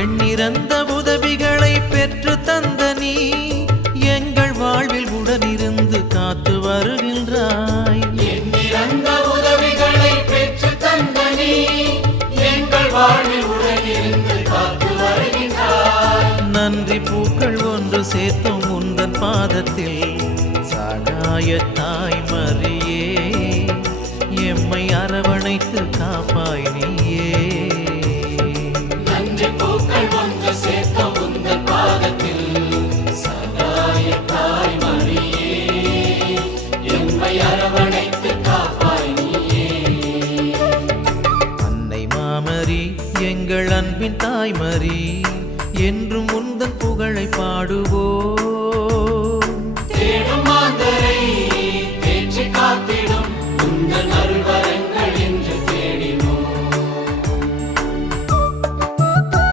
எண்ணிறந்த உதவிகளை பெற்று தந்த நீ எங்கள் வாழ்வில் உடனிருந்து காத்து வருகின்றாய். எண்ணிறந்த உதவிகளை பெற்று தந்த நீ எங்கள் வாழ்வில் உடனிருந்து காத்து வருகின்றாய். நன்றி பூக்கள் ஒன்று சேர்த்தும் உந்தன் பாதத்தில். சகாய தாய் மரியே எம்மை அரவணைத்து காப்பாய் நீயே எங்கள் அன்பின் தாய்மரி என்றும் உந்தன் புகழை பாடுவோம்.